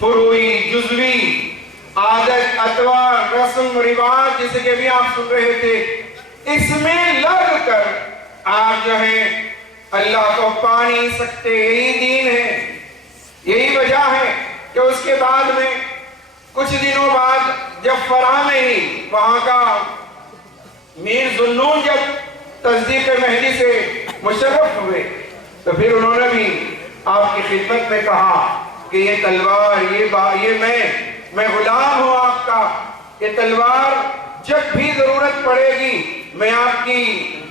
فروئی جزوی عادت اطوار رسم رواج جیسے کہ بھی آپ سن رہے تھے، اس میں لگ کر آپ جو ہے اللہ کو پا نہیں سکتے. یہی دین ہے. یہی وجہ ہے کہ اس کے بعد میں کچھ دنوں بعد جب فرا میں ہی وہاں کا میر ذوالنون جب تصدیق مہدی سے مشرف ہوئے تو پھر انہوں نے بھی آپ کی خدمت میں کہا کہ یہ تلوار میں غلام ہوں آپ کا. یہ تلوار جب بھی ضرورت پڑے گی میں آپ کی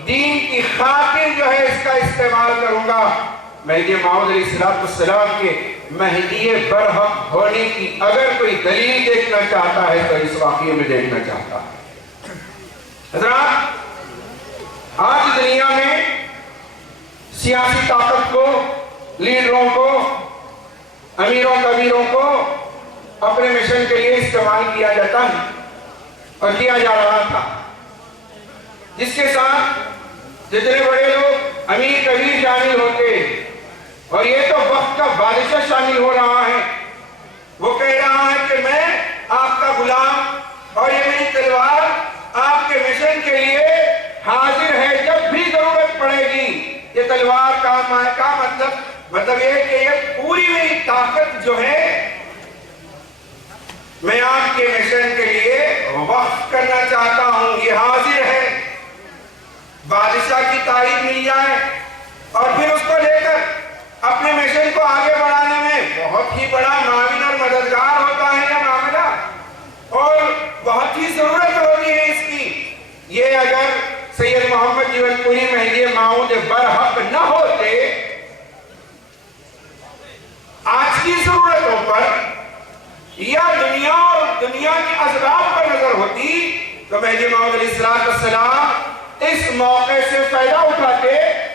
دین کی خاطر جو ہے اس کا استعمال کروں گا. مہدی موعود علیہ السلام کے مہدی برحق ہونے کی اگر کوئی دلیل دیکھنا چاہتا ہے تو اس واقعے میں دیکھنا چاہتا ہے. حضرات، آج دنیا میں سیاسی طاقت کو، لیڈروں کو، امیروں کبیروں کو اپنے مشن کے لیے استعمال کیا جاتا ہے اور کیا جا رہا تھا، جس کے ساتھ جتنے بڑے لوگ امیر کبیر شامل ہوتے اور یہ تو وقت کا بادشاہ شامل ہو رہا ہے. وہ کہہ رہا ہے کہ میں آپ کا غلام اور یہ میری تلوار آپ کے مشن کے لیے حاضر ہے جب بھی ضرورت پڑے گی. یہ تلوار کا مطلب یہ کہ یہ پوری میری طاقت جو ہے میں آپ کے مشن کے لیے وقف کرنا چاہتا ہوں. یہ حاضر ہے. بادشاہ کی تائید مل جائے اور پھر اس کو لے کر اپنے مشن کو آگے بڑھانے میں بہت ہی بڑا معاون اور مددگار ہوتا ہے یہ معاملہ، اور بہت ہی ضرورت ہوتی ہے اس کی. یہ اگر سید محمد جیون پوری مہدی موعود برحق نہ ہوتے آج کی ضرورتوں پر یا دنیا اور دنیا کے اسباب پر نظر ہوتی تو مہدی موعود علیہ السلام اس موقع سے فائدہ اٹھاتے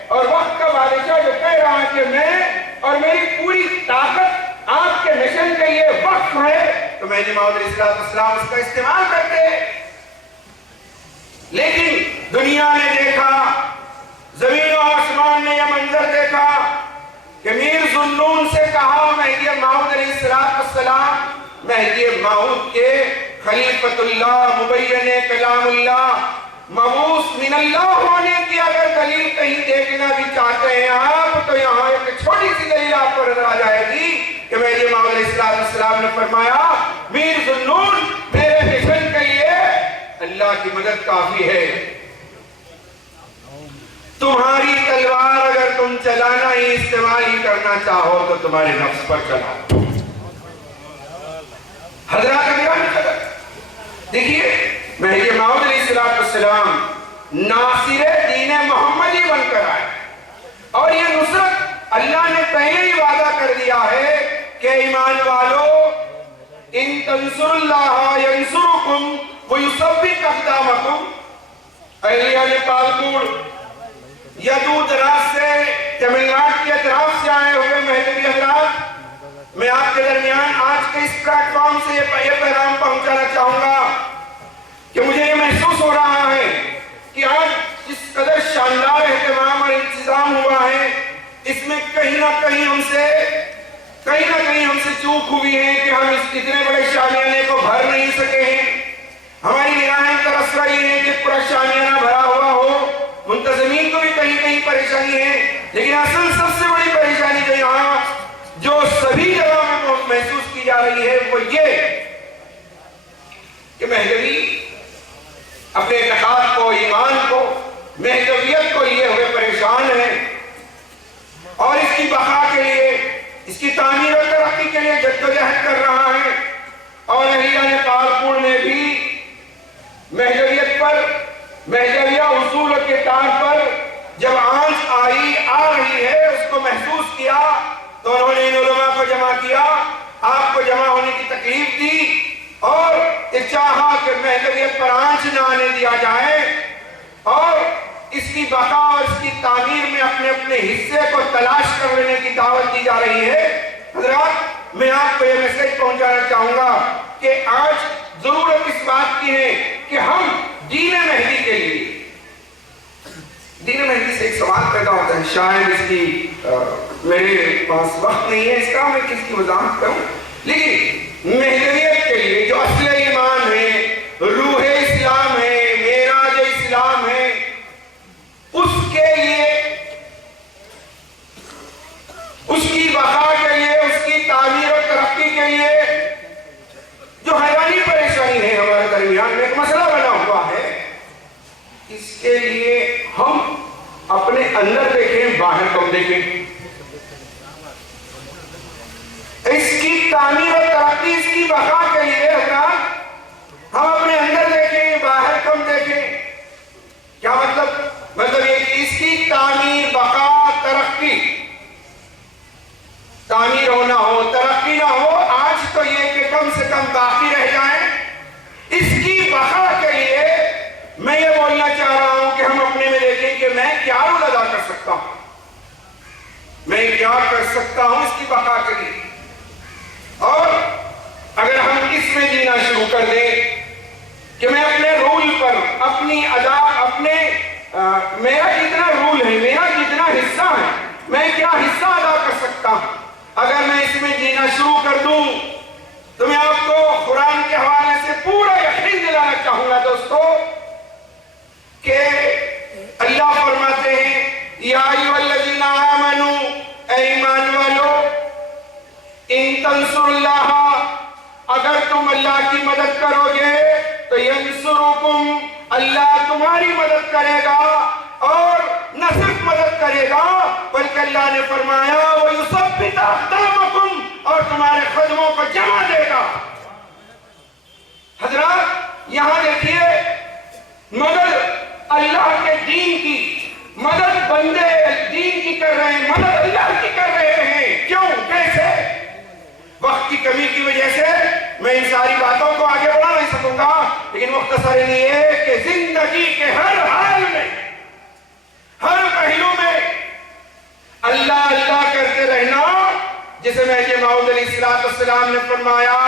اور وقت کا بادشاہ جو کہہ رہا ہے کہ میں اور میری پوری طاقت آپ کے مشن کے لیے وقف ہے تو مہدی موعود علیہ السلام اس کا استعمال کرتے. لیکن دنیا نے دیکھا، زمین و آسمان نے یہ منظر دیکھا کہ میر ذوالنون سے کہا مہدی موعود علیہ السلام، مہدی موعود کے خلیفۃ اللہ، مبین کلام اللہ، مبعوث من اللہ ہونے کی اگر دلیل کہیں دیکھنا بھی چاہتے ہیں آپ تو یہاں ایک چھوٹی سی دلیل آپ کو نظر آ جائے گی کہ مہدی موعود علیہ السلام نے فرمایا میر ذوالنون میرے مشن کے لیے اللہ کی مدد کافی ہے. تمہاری تلوار اگر تم چلانا ہی استعمال ہی کرنا چاہو تو تمہارے نفس پر چلاؤ. حضرات دیکھیے مہدی موعود علیہ السلام ناصر دین محمدی بن کر آئے اور یہ نصرت اللہ نے پہلے ہی وعدہ کر دیا ہے کہ ایمان والو ان تنصروا اللہ ینصرکم ویثبت اقدامکم. اہلیہ پالپور یا دور دراز سے تمل ناڈو کے اطراف سے آئے ہوئے مہدوی حضرات، میں آپ کے درمیان آج کے اس پلیٹ فارم سے یہ پیغام پہنچانا چاہوں گا کہ مجھے یہ محسوس ہو رہا ہے کہ آج جس قدر شاندار اہتمام اور انتظام ہوا ہے اس میں کہیں نہ کہیں ہم سے چوک ہوئی ہے کہ ہم اس اتنے بڑے شامیانے کو بھر نہیں سکے ہیں. ہماری نگاہیں ترس رہی ہیں کہ پورا شامیانہ بھرا ہوا ہو. منتظمین کو بھی کہیں پریشانی ہے، لیکن اصل سب سے بڑی پریشانی جو یہاں جو سبھی جگہ میں محسوس کی جا رہی ہے وہ یہ کہ مہدوی اپنے اعتقاد کو، ایمان کو، مہدویت کو لیے ہوئے پریشان ہیں اور اس کی بقا کے لیے، اس کی تعمیر و ترقی کے لیے جدوجہد کر رہا ہے. اور اہلیہ پالپور نے بھی مہدویت پر، مہدویہ اصول و کتاب پر جب آنچ آ رہی ہے اس کو محسوس کیا تو انہوں نے ان علماء کو جمع کیا، آپ کو جمع ہونے کی تکلیف دی اور چاہا کہ مہدویت پر آنچ نہ آنے دیا جائے اور اس کی بقا اور اس کی تعمیر میں اپنے حصے کو تلاش کر لینے کی دعوت دی جا رہی ہے. حضرات، میں آپ کو یہ میسج پہنچانا چاہوں گا کہ آج ضرورت اس بات کی ہے کہ ہم دین مہدی کے لیے، دین مہدی سے ایک سوال پیدا ہوتا ہے، شاید اس کی میرے پاس وقت نہیں ہے اس کا میں کس کی وضاحت کروں، لیکن مہدویت کے لیے جو اصل ایمان ہے، روح اسلام ہے، معراج اسلام ہے، اس کے لیے، اس کی بقا کے لیے، اس کی تعمیر اور ترقی کے لیے جو حیرانی پریشانی ہے ہمارے درمیان میں ایک مسئلہ بنا ہوا ہے، اس کے لیے ہم اپنے اندر دیکھیں، باہر کم دیکھیں۔ اس کی تعمیر اور ترقی، اس کی بقا کے لیے حضرات ہم اپنے اندر دیکھیں، باہر کم دیکھیں۔ کیا مطلب یہ کہ اس کی تعمیر، بقا، ترقی، تعمیر ہونا ہو، ترقی نہ ہو، آج تو یہ کہ کم سے کم باقی رہ جائیں، اس کی بقا کے لیے میں یہ بولنا چاہ رہا ہوں کہ ہم اپنے میں دیکھیں کہ میں کیا رول ادا کر سکتا ہوں، میں کیا کر سکتا ہوں اس کی بقا کے لیے۔ اور اگر ہم اس میں جینا شروع کر دیں کہ میں اپنے رول پر، اپنی ادا، اپنے میرا جتنا رول ہے، میرا جتنا حصہ ہے، میں کیا حصہ ادا کر سکتا ہوں، اگر میں اس میں جینا شروع کر دوں تو میں آپ کو قرآن کے حوالے سے پورا یقین دلانا چاہوں گا دوستو کہ اللہ فرماتے ہیں یا ایھا الذین آمنوا، اے ایمان والو، ان تنصروا اللہ، اگر تم اللہ کی مدد کرو گے تو ینصرکم، اللہ تمہاری مدد کرے گا، اور نہ صرف مدد کرے گا بلکہ اللہ نے فرمایا وَيُثَبِّتْ أَقْدَامَكُمْ، اور تمہارے قدموں کو جمع دے گا۔ حضرات یہاں دیکھیے، مدد اللہ کے دین کی، مدد بندے دین کی کر رہے ہیں، مدد اللہ کی کر رہے ہیں۔ کیوں؟ کیسے؟ وقت کی کمی کی وجہ سے میں ان ساری باتوں کو آگے بڑھا نہیں سکوں گا، لیکن مختصر یہ کہ زندگی کے ہر حال میں، ہر پہلو میں اللہ اللہ کرتے رہنا، جسے مہدی موعود علیہ السلام نے فرمایا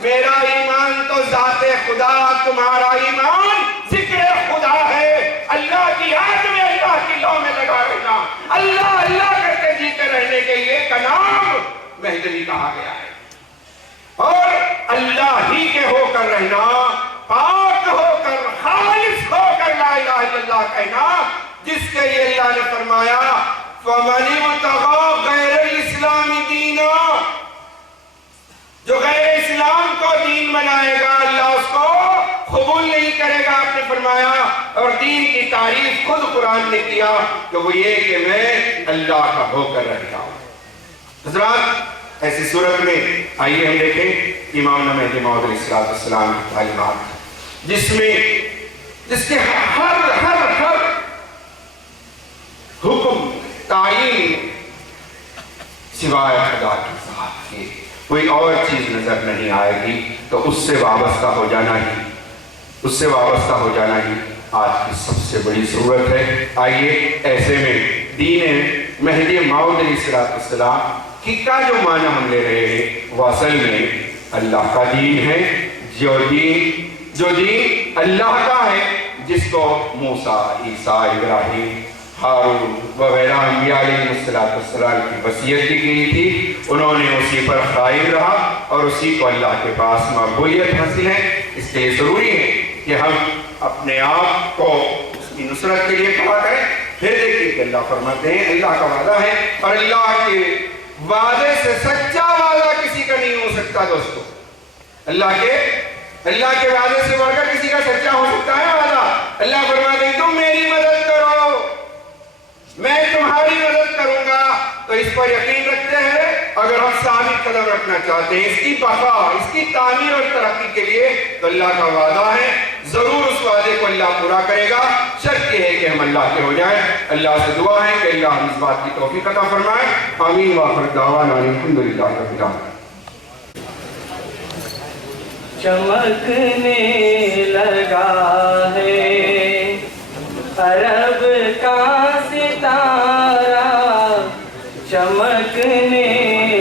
میرا ایمان تو ذات خدا، تمہارا ایمان ذکر خدا ہے، اللہ کی یاد میں، اللہ کی لو میں لگا رہنا، اللہ اللہ کرتے جیتے رہنے کے لیے کا نام مہدوی کہا گیا ہے۔ اور اللہ ہی کے ہو کر رہنا، پاک ہو کر، خالص ہو کر لا الہ الا اللہ کہنا، جس کے لیے اللہ نے فرمایا فَمَنِ ابْتَغَىٰ غَيْرَ الْإِسْلَامِ دِينًا، جو غیر اسلام کو دین بنائے گا اللہ اس کو قبول نہیں کرے گا۔ آپ نے فرمایا، اور دین کی تعریف خود قرآن نے کیا کہ وہ یہ کہ میں اللہ کا ہو کر رہتا ہوں۔ حضرات ایسی صورت میں آئیے ہم دیکھیں امام مہدی موعود علیہ السلام کی تعلیمات، جس کے ہر حکم، تعلیم سوائے خدا کی ذات کے کوئی اور چیز نظر نہیں آئے گی، تو اس سے وابستہ ہو جانا ہی آج کی سب سے بڑی ضرورت ہے۔ آئیے ایسے میں دین مہدی موعود علیہ السلام کی کا جو معنی ہم لے رہے ہیں وہ اصل میں اللہ کا دین ہے، جو دین اللہ کا ہے، جس کو موسیٰ، عیسیٰ، ابراہیم، ہارون وغیرہ انبیاء علیہ السلام کی وصیت کی گئی تھی، انہوں نے اسی پر قائم رہا اور اسی کو اللہ کے پاس مقبولیت حاصل ہے۔ اس کے لیے ضروری ہے کہ ہم اپنے آپ کو اس کی نصرت کے لیے کھڑا کریں۔ پھر دیکھیں کہ اللہ فرماتے ہیں اللہ کا وعدہ ہے، اور اللہ کے وعدے سے سچا وعدہ کسی کا نہیں ہو سکتا دوستو۔ اللہ کے وعدے سے بڑھ کر کسی کا سچا ہو سکتا ہے وعدہ؟ اللہ فرماتے ہیں تم میری مدد کرو، میں تمہاری مدد کروں گا۔ تو اس پر یقین رکھتے ہیں، اگر ہم ثابت قدم رکھنا چاہتے ہیں اس کی بقا، اس کی تعمیر اور ترقی کے لیے، تو اللہ کا وعدہ ہے، ضرور اس وعدے کو اللہ پورا کرے گا۔ شرط یہ ہے کہ ہم اللہ کے ہو جائیں۔ اللہ سے دعا ہے کہ اللہ ہم اس بات کی توفیق عطا فرمائے۔ آمین وآخر دعوانا الحمدللہ رب العالمین۔ چمکنے لگا ہے عرب کا ستارہ، چمکنے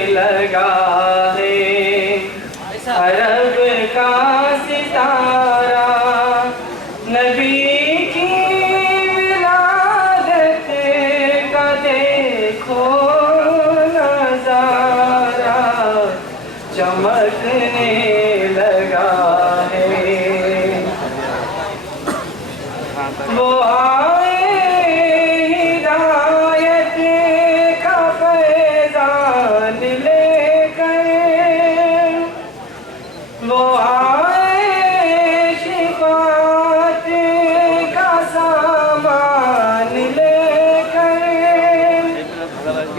لگا ہے عرب کا ستارہ، نبی کی ولادت کا دیکھو نظارہ، چمک چمکنے لگا ہے وہ آئے ہدایت کا فیضان لے کر وہ آئے شفاعت کا سامان لے کر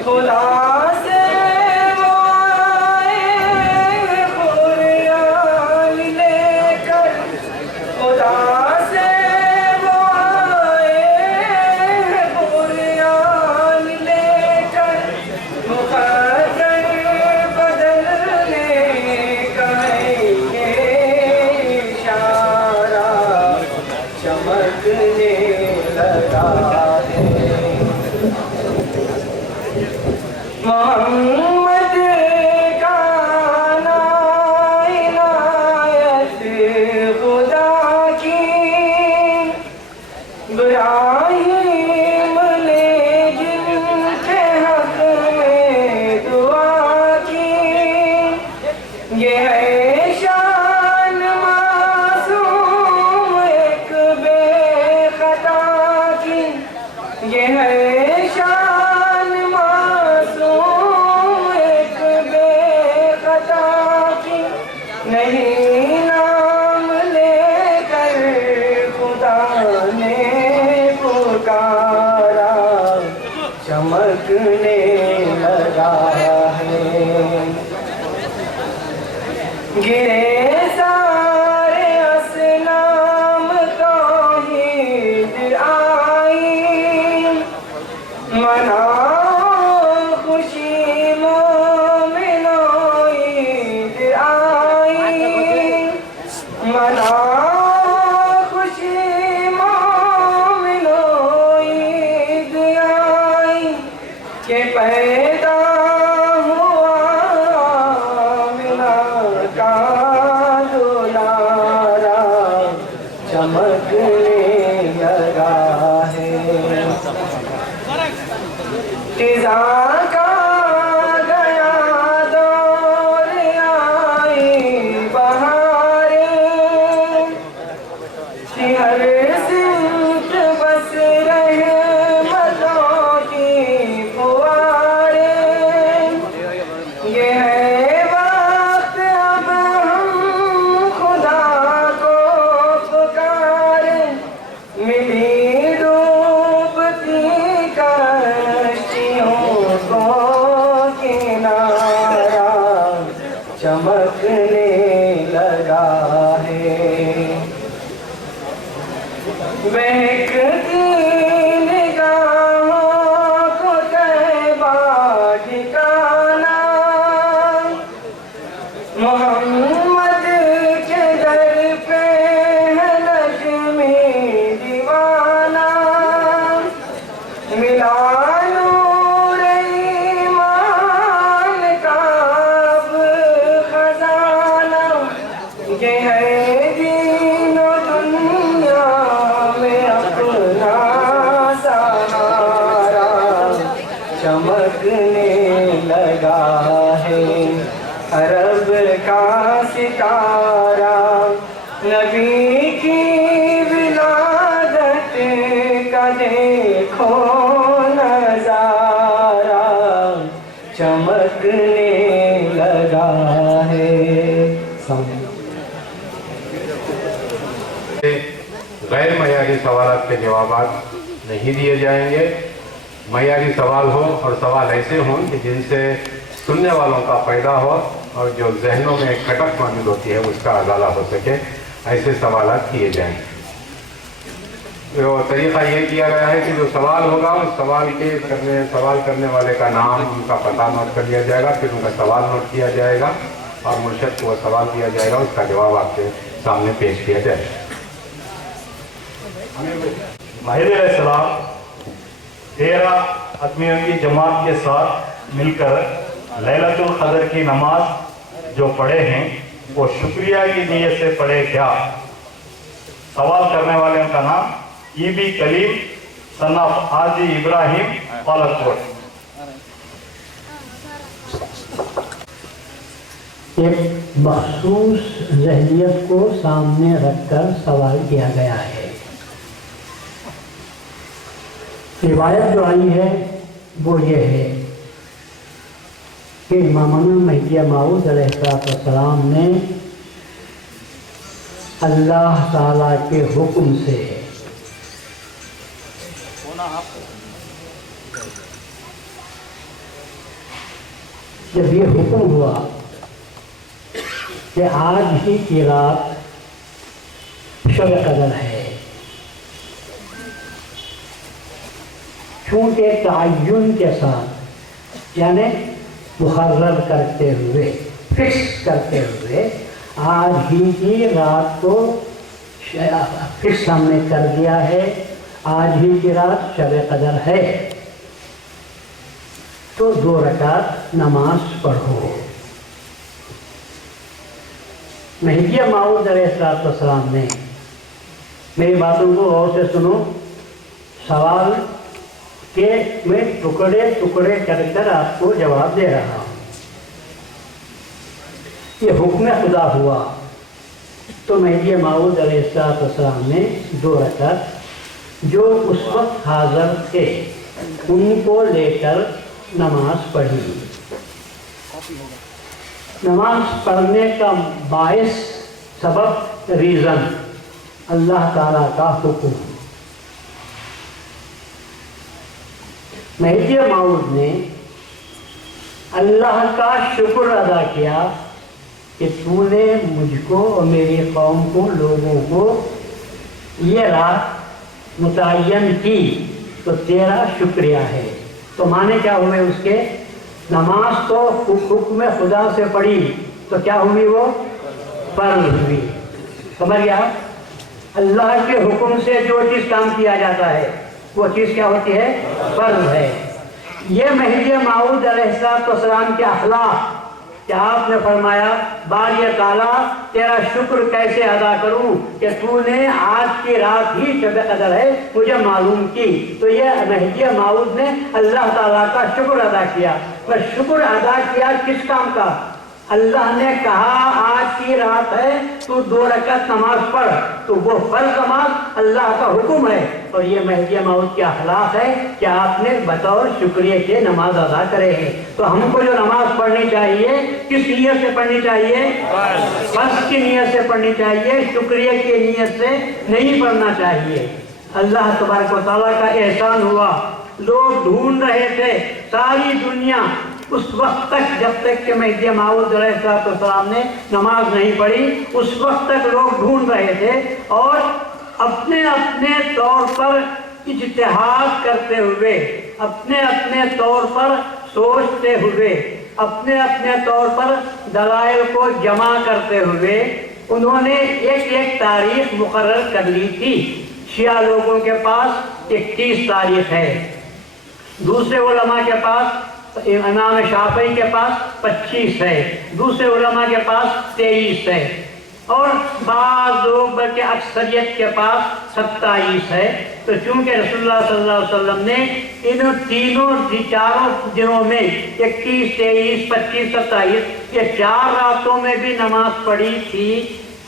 خدا سے وہ آئے قرآن لے کر خدا سے وہ آئے قرآن لے کر مقدر بدلنے کا ہے یہ اشارہ چمکنے لگا ہے محمد کا عنایت خدا کی ابراہیم نے جن کے حق میں دعا کی یہ ہے شان معصوم ایک بے خطا کی یہ ہے شان معصوم ایک بے خطا کی نہیں نام لے کر خدا نے پکارا چمکنے لگا ہے گرے سارے اصنام توحید آئی مناؤ خوشی مومنوں عید آئی مناؤ خوشی مومنوں عید آئی کہ پیدا ہوا آمنہ کا دلارا چمکنے لگا ہے فضا کا گیا دور آئی بہاریں ہر سمت بس رحمتوں کی فواریں یہ ہے وقت اب ہم خدا کو پکاریں ملی ڈوبتی کشتیوں کو کنارا چمکنے لگا ہے بہکتی نگاہوں کو طیبہ ٹھکانا محمد کے در پہ ہے نجمی دیوانہ ملا نور ایمان کا اب خزانہ یہ ہے دین و دنیا میں اپنا سہارا چمکنے لگا ہے عرب کا ستارہ نبی کی ولادت کا دیکھو نظارہ چمکنے لگا ہے غیر معیاری سوالات کے جوابات نہیں دیے جائیں گے معیاری سوال ہو اور سوال ایسے ہوں کہ جن سے سننے والوں کا فائدہ ہو اور جو ذہنوں میں کھٹک موجود ہوتی ہے اس کا ازالہ ہو سکے ایسے سوالات کیے جائیں تو طریقہ یہ کیا گیا ہے کہ جو سوال ہوگا اس سوال کرنے والے کا نام ان کا پتہ نوٹ کر لیا جائے گا پھر ان کا سوال نوٹ کیا جائے گا اور مرشد کو وہ سوال دیا جائے گا اس کا جواب آپ کے سامنے پیش کیا جائے گا ماہر علیہ السلام 13 آدمیوں کی جماعت کے ساتھ مل کر لیلۃ القدر کی نماز جو پڑھے ہیں وہ شکریہ کی نیت سے پڑھے کیا؟ سوال کرنے والے کا نام E B claim sun of حاجی ابراہیم پالک کوٹ. ایک مخصوص ذہنیت کو سامنے رکھ کر سوال کیا گیا ہے۔ روایت جو آئی ہے وہ یہ ہے کہ امامنا مہدی موعود علیہ السلام نے اللہ تعالیٰ کے حکم سے جب یہ حکم ہوا کہ آج ہی کی رات شب قدر ہے، چونکہ تعین کے ساتھ یعنی مقرر کرتے ہوئے، فکس کرتے ہوئے آج ہی کی رات کو فکس ہم نے کر دیا ہے، آج ہی کی رات شب قدر ہے، تو 2 رکعت نماز پڑھو۔ مہدی موعود علیہ السلام نے، میری باتوں کو غور سے سنو، سوال کہ میں ٹکڑے ٹکڑے کر کر آپ کو جواب دے رہا ہوں۔ یہ حکم خدا ہوا تو مہدی موعود علیہ السلام نے 2 رکعت جو اس وقت حاضر تھے ان کو لے کر نماز پڑھی۔ نماز پڑھنے کا باعث، سبب، ریزن اللہ تعالیٰ کا حکم۔ مہدی موعود نے اللہ کا شکر ادا کیا کہ تو نے مجھ کو اور میری قوم کو، لوگوں کو یہ رات متعین کی تو تیرا شکریہ ہے۔ تو معنی کیا ہوئے اس کے؟ نماز تو حکم خدا سے پڑھی تو کیا ہوئی؟ وہ فرض ہوئی۔ سمجھ گیا؟ اللہ کے حکم سے جو چیز کام کیا جاتا ہے وہ چیز کیا ہوتی ہے؟ فرض ہے۔ یہ مہدی موعود علیہ السلام کے اخلاق کہ آپ نے فرمایا باری تعالیٰ تیرا شکر کیسے ادا کروں کہ تو نے آج کی رات ہی شب قدر ہے مجھے معلوم کی۔ تو یہ مہدی موعود نے اللہ تعالیٰ کا شکر ادا کیا۔ پر شکر ادا کیا کس کام کا؟ اللہ نے کہا آج کی رات ہے تو 2 رکعت نماز پڑھ، تو وہ فرض نماز اللہ کا حکم ہے۔ اور یہ مہدی موعود کے اخلاق ہے کہ آپ نے بطور شکریہ کے نماز ادا کرے ہیں۔ تو ہم کو جو نماز پڑھنی چاہیے کس نیت سے پڑھنی چاہیے؟ فرض کی نیت سے پڑھنی چاہیے، شکریہ کی نیت سے نہیں پڑھنا چاہیے۔ اللہ تبارک و تعالیٰ کا احسان ہوا، لوگ ڈھونڈ رہے تھے ساری دنیا اس وقت تک جب تک کہ مہدی موعود علیہ السلام نے نماز نہیں پڑھی، اس وقت تک لوگ ڈھونڈ رہے تھے اور اپنے اپنے طور پر اجتہاد کرتے ہوئے، اپنے اپنے طور پر سوچتے ہوئے، اپنے اپنے طور پر دلائل کو جمع کرتے ہوئے انہوں نے ایک تاریخ مقرر کر لی تھی۔ شیعہ لوگوں کے پاس 21 تاریخ ہے، دوسرے علماء کے پاس، امام شافعی کے پاس 25 ہے، دوسرے علماء کے پاس 23 ہے، اور بعض لوگ بلکہ اکثریت کے پاس 27 ہے۔ تو چونکہ رسول اللہ صلی اللہ علیہ وسلم نے ان چاروں دنوں میں 21، 23، 25، 27 یہ 4 راتوں میں بھی نماز پڑھی تھی،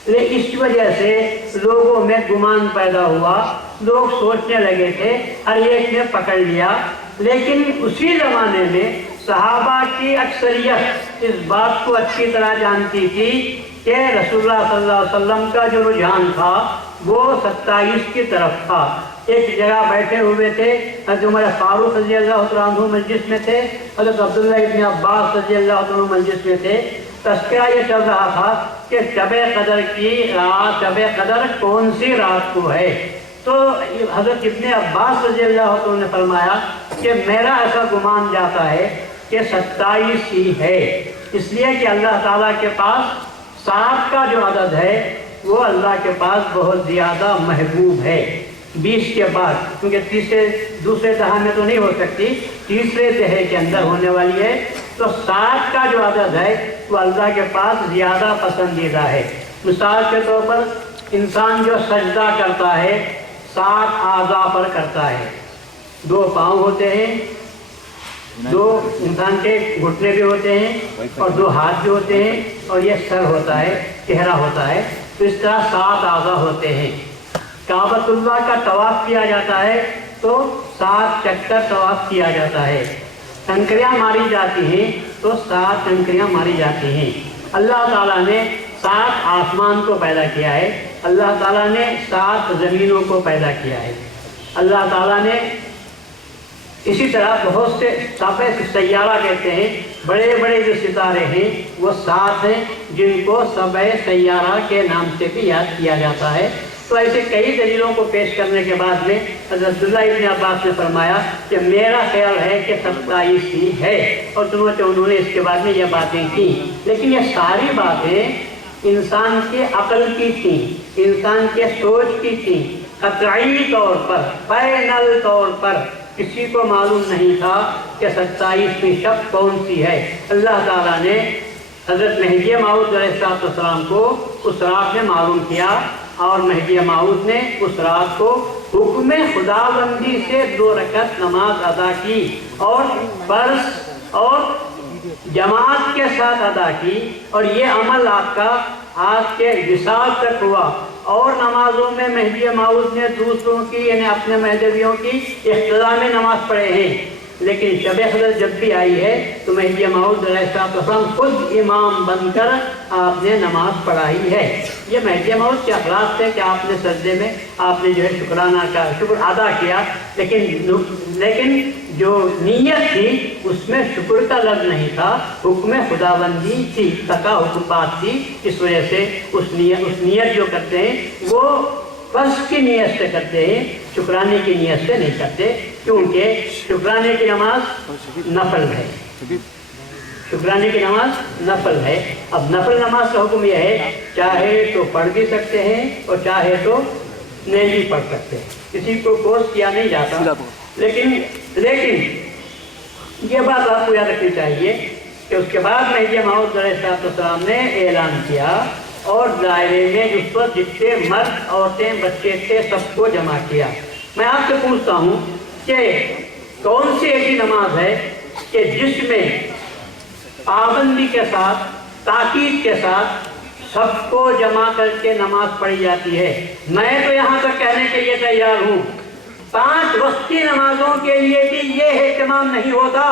اس وجہ سے لوگوں میں گمان پیدا ہوا، لوگ سوچنے لگے تھے، ہر ایک نے پکڑ لیا۔ لیکن اسی زمانے میں صحابہ کی اکثریت اس بات کو اچھی طرح جانتی تھی کہ رسول اللہ صلی اللہ علیہ وسلم کا جو رجحان تھا وہ 27 کی طرف تھا۔ ایک جگہ بیٹھے ہوئے تھے، حضرت عمر فاروق رضی اللہ عنہ مجلس میں تھے، حضرت عبداللہ ابن عباس رضی اللہ عنہ مجلس میں تھے۔ تذکرہ یہ چل رہا تھا کہ شب قدر کی رات، شب قدر کون سی رات کو ہے؟ تو حضرت ابن عباس رضی اللہ عنہ نے فرمایا کہ میرا ایسا گمان جاتا ہے کہ 27 ہی ہے، اس لیے کہ اللہ تعالیٰ کے پاس 7 کا جو عدد ہے وہ اللہ کے پاس بہت زیادہ محبوب ہے 20 کے بعد، کیونکہ دوسرے دہا میں تو نہیں ہو سکتی، تیسرے دہے کے اندر ہونے والی ہے۔ تو 7 کا جو عدد ہے وہ اللہ کے پاس زیادہ پسندیدہ ہے۔ مثال کے طور پر انسان جو سجدہ کرتا ہے 7 اعضاء پر کرتا ہے، 2 پاؤں ہوتے ہیں، 2 انسان کے گھٹنے بھی ہوتے ہیں اور 2 ہاتھ بھی ہوتے ہیں اور یہ سر ہوتا ہے، چہرہ ہوتا ہے، تو اس طرح 7 اعضاء ہوتے ہیں۔ کعبۃ اللہ کا طواف کیا جاتا ہے تو 7 چکر طواف کیا جاتا ہے۔ کنکریاں ماری جاتی ہیں تو 7 کنکریاں ماری جاتی ہیں۔ اللہ تعالیٰ نے 7 آسمان کو پیدا کیا ہے، اللہ تعالیٰ نے 7 زمینوں کو پیدا کیا ہے، اللہ تعالیٰ نے اسی طرح بہت سے سابع سیارہ کہتے ہیں، بڑے بڑے جو ستارے ہیں وہ 7 ہیں جن کو سابع سیارہ کے نام سے بھی یاد کیا جاتا ہے۔ تو ایسے کئی دلیلوں کو پیش کرنے کے بعد میں حضرت عبداللہ ابن عباس نے فرمایا کہ میرا خیال ہے کہ 27 ہی ہے، اور چنانچہ انہوں نے اس کے بعد میں یہ باتیں کی، لیکن یہ ساری باتیں انسان کے عقل کی تھیں، انسان کے سوچ کی تھیں۔ قطعی طور پر، فائنل طور پر کسی کو معلوم نہیں تھا کہ 27ویں شب کون سی ہے۔ اللہ تعالیٰ نے حضرت مہدی موعود علیہ السلام کو اس رات میں معلوم کیا، اور مہدی موعود نے اس رات کو حکم خداوندی سے 2 رکعت نماز ادا کی، اور فرض اور جماعت کے ساتھ ادا کی، اور یہ عمل آپ کا آج کے وصال تک ہوا۔ اور نمازوں میں مہدی موعود نے دوسروں کی یعنی اپنے مہدویوں کی اقتداء میں نماز پڑھے ہیں، لیکن شب قدر جب بھی آئی ہے تو مہدی موعود علیہ السلام خود امام بن کر آپ نے نماز پڑھائی ہے۔ یہ مہدی موعود کے اخلاق تھے کہ آپ نے سجدے میں آپ نے جو ہے شکرانہ کا شکر ادا کیا، لیکن جو نیت تھی اس میں شکر کا لفظ نہیں تھا، حکم خداوندی تھی، تقا حکمات تھی۔ اس وجہ سے اس نیت جو کرتے ہیں وہ بس کی نیت سے کرتے ہیں، شکرانے کی نیت سے نہیں کرتے، کیونکہ شکرانے کی نماز نفل ہے، شکرانے کی نماز نفل ہے۔ اب نفل نماز کا حکم یہ ہے چاہے تو پڑھ بھی سکتے ہیں اور چاہے تو نہیں بھی پڑھ سکتے، کسی کو فورس کیا نہیں جاتا، لیکن یہ بات آپ کو یاد رکھنی چاہیے کہ اس کے بعد مہدی موعود علیہ السلام نے اعلان کیا، اور دائرے میں جس پر جتنے مرد عورتیں بچے تھے سب کو جمع کیا۔ میں آپ سے پوچھتا ہوں کہ کون سی ایسی نماز ہے کہ جس میں پابندی کے ساتھ، تاکید کے ساتھ سب کو جمع کر کے نماز پڑھی جاتی ہے؟ میں تو یہاں تک کہنے کے لیے تیار ہوں 5 وقتی نمازوں کے لیے بھی یہ اہتمام نہیں ہوتا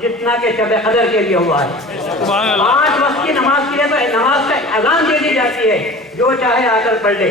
جتنا کہ شب قدر کے لیے ہوا ہے۔ 5 وقت کی نماز کے لیے تو نماز کا اذان دے دی جاتی ہے، جو چاہے آ کر پڑھ لے۔